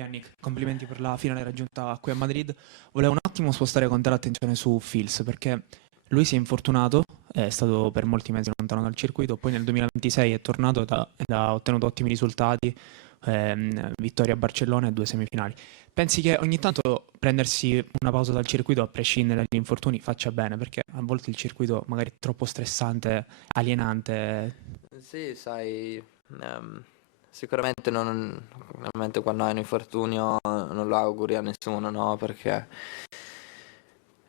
Yannick, complimenti per la finale raggiunta qui a Madrid. Volevo un attimo spostare con te l'attenzione su Fils, perché lui si è infortunato, è stato per molti mesi lontano dal circuito, poi nel 2026 è tornato ed ha ottenuto ottimi risultati, vittoria a Barcellona e 2 semifinali. Pensi che ogni tanto prendersi una pausa dal circuito, a prescindere dagli infortuni, faccia bene? Perché a volte il circuito magari è troppo stressante, alienante. Sì, sai, sicuramente ovviamente quando hai un infortunio non lo auguri a nessuno, no? Perché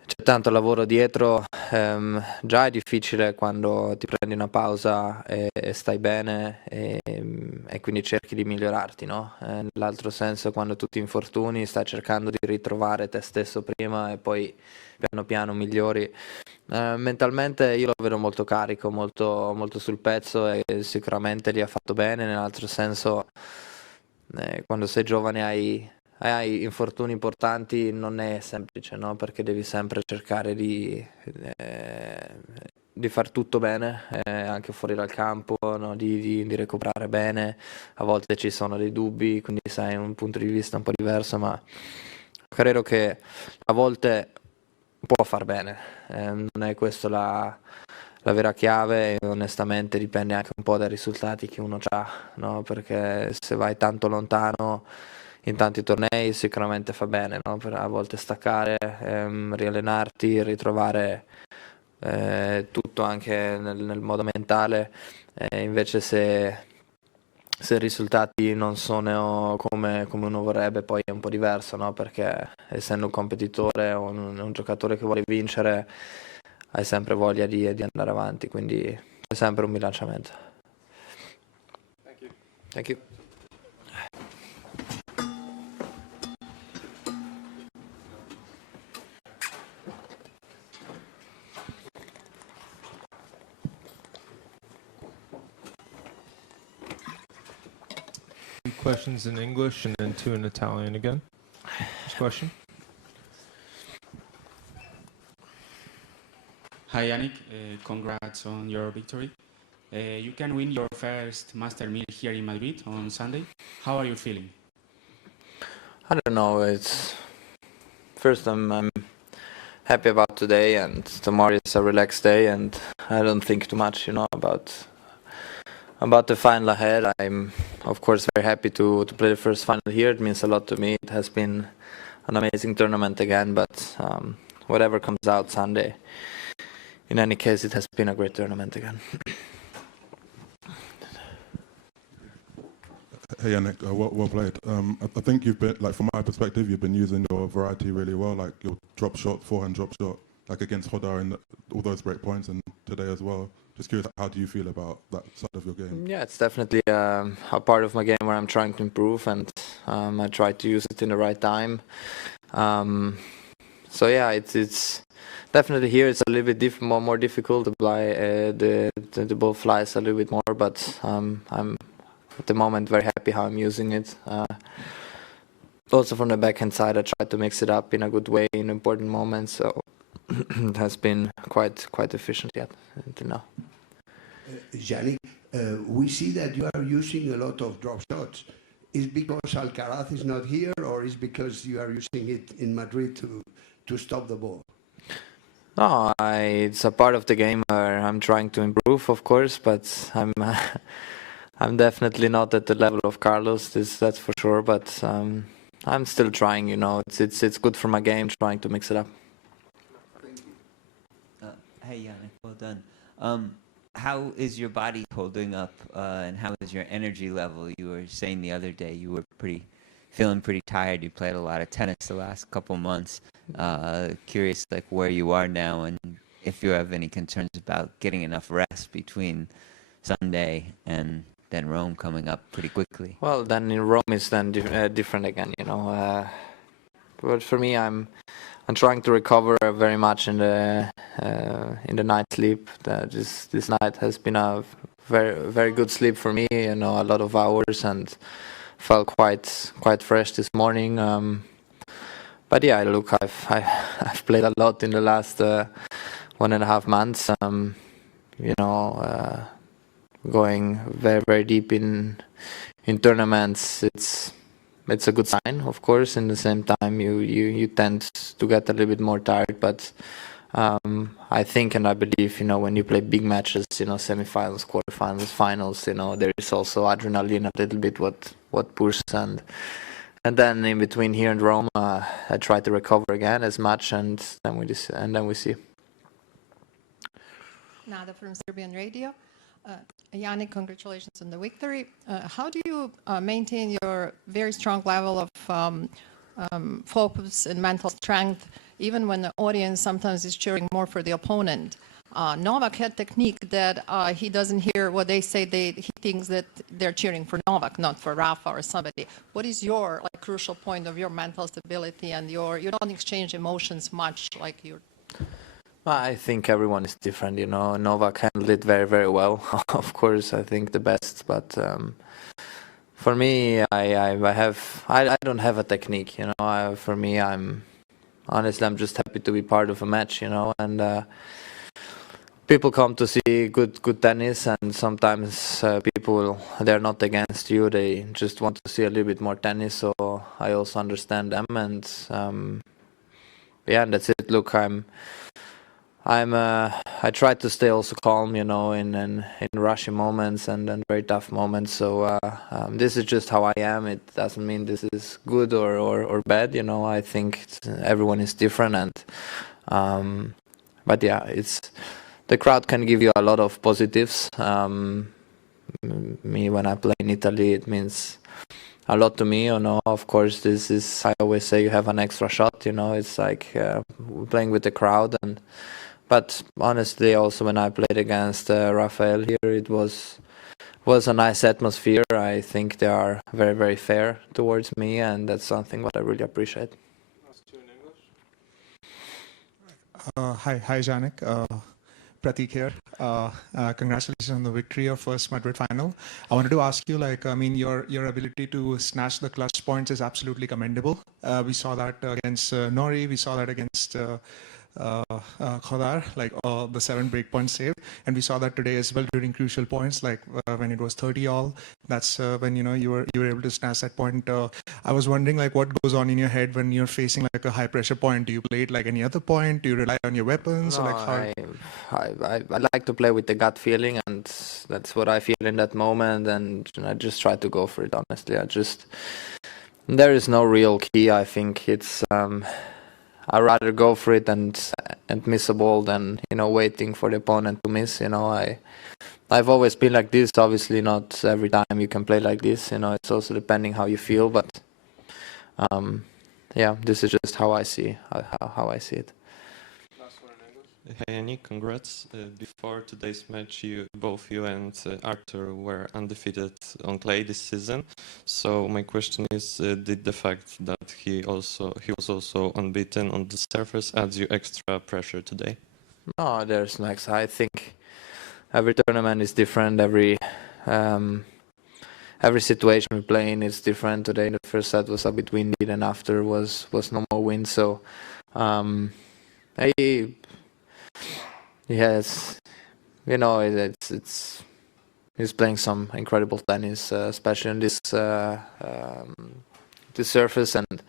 c'è tanto lavoro dietro, già è difficile quando ti prendi una pausa e stai bene e quindi cerchi di migliorarti, no? Nell'altro senso, quando tu ti infortuni stai cercando di ritrovare te stesso prima e poi piano piano migliori. Mentalmente io lo vedo molto carico, molto, molto sul pezzo e sicuramente gli ha fatto bene, nell'altro senso quando sei giovane hai infortuni importanti, non è semplice, no? Perché devi sempre cercare di far tutto bene, anche fuori dal campo, no? Di recuperare bene. A volte ci sono dei dubbi, quindi sai, un punto di vista un po' diverso, ma credo che a volte può far bene. Non è questa la vera chiave e onestamente dipende anche un po' dai risultati che uno ha, no? Perché se vai tanto lontano in tanti tornei sicuramente fa bene, no? Per a volte staccare, riallenarti, ritrovare tutto anche nel modo mentale. Invece se i risultati non sono come uno vorrebbe, poi è un po' diverso, no? Perché essendo un competitore o un giocatore che vuole vincere, hai sempre voglia di andare avanti, quindi è sempre un bilanciamento. Thank you. Questions in English and then 2 in Italian again. First question. Hi Yannick, congrats on your victory. You can win your first Master 1000 here in Madrid on Sunday. How are you feeling? I don't know. It's first I'm happy about today, and tomorrow is a relaxed day, and I don't think too much, about the final ahead. I'm of course very happy to play the first final here. It means a lot to me. It has been an amazing tournament again, but whatever comes out Sunday, in any case, it has been a great tournament again. Hey Yannick, well played. I think you've been, like from my perspective, you've been using your variety really well, like your drop shot, forehand drop shot, like against Hodar and all those break points and today as well. Just curious, how do you feel about that side of your game? Yeah, it's definitely a part of my game where I'm trying to improve, and I try to use it in the right time. So yeah, it's definitely here. It's a little bit more difficult to apply the ball flies a little bit more, but I'm at the moment very happy how I'm using it. Also from the backhand side, I try to mix it up in a good way in important moments. So it has been quite efficient yet until now. Jannik, we see that you are using a lot of drop shots. Is because Alcaraz is not here, or is because you are using it in Madrid to stop the ball? No, it's a part of the game where I'm trying to improve, of course, but I'm definitely not at the level of Carlos. That's for sure. But I'm still trying. It's good for my game, trying to mix it up. Hey Jannik, well done. How is your body holding up, and how is your energy level? You were saying the other day you were feeling pretty tired. You played a lot of tennis the last couple months. Curious, like where you are now, and if you have any concerns about getting enough rest between Sunday and then Rome coming up pretty quickly. Well, then in Rome it's then different again, But for me, I'm trying to recover very much in the night sleep. This night has been a very good sleep for me. A lot of hours, and felt quite fresh this morning. But yeah, look, I've played a lot in the last 1.5 months. Going very deep in tournaments. it's a good sign, of course. In the same time, you tend to get a little bit more tired, but I think and I believe, when you play big matches, semifinals, quarterfinals, finals, there is also adrenaline a little bit what pushes, and then in between here and Rome, I try to recover again as much, and then we see. Nada from Serbian Radio. Jannik, congratulations on the victory. How do you maintain your very strong level of focus and mental strength, even when the audience sometimes is cheering more for the opponent? Novak had technique that he doesn't hear what they say. He thinks that they're cheering for Novak, not for Rafa or somebody. What is your crucial point of your mental stability and you don't exchange emotions much like you're? I think everyone is different, Novak handled it very, very well. Of course, I think the best, but for me, I don't have a technique, for me, I'm just happy to be part of a match, and people come to see good tennis, and sometimes people, they're not against you, they just want to see a little bit more tennis, so I also understand them, and and that's it. Look, I try to stay also calm, in rushing moments and very tough moments. So this is just how I am. It doesn't mean this is good or bad, I think everyone is different, and but yeah, the crowd can give you a lot of positives. Me, when I play in Italy, it means a lot to me. Of course, this is, I always say, you have an extra shot. It's like playing with the crowd, but honestly, also when I played against Rafael here, it was a nice atmosphere. I think they are very, very fair towards me, and that's something what I really appreciate. Hi, Jannik. Pratik here. Congratulations on the victory, your first Madrid final. I wanted to ask you, your ability to snatch the clutch points is absolutely commendable. We saw that against Nori. We saw that against Khodar, the 7 breakpoint save, and we saw that today as well during crucial points, when it was 30-all. That's when you were able to snatch that point. I was wondering what goes on in your head when you're facing a high pressure point. Do you play it like any other point? Do you rely on your weapons? No, I like to play with the gut feeling, and that's what I feel in that moment, and I just try to go for it. Honestly, there is no real key. I think it's I'd rather go for it and miss a ball than waiting for the opponent to miss. I've always been like this. Obviously, not every time you can play like this. It's also depending how you feel. But this is just how I see it. Hey Jannik, congrats. Before today's match, both you and Arthur were undefeated on clay this season. So my question is, did the fact that he was also unbeaten on the surface adds you extra pressure today? No, there's no extra. I think every tournament is different. Every situation we play in is different. Today, the first set was a bit windy, and after was no more wind. So Yes, he's playing some incredible tennis, especially on this surface, and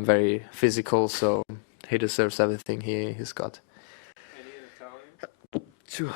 very physical. So he deserves everything he's got. Any Italian?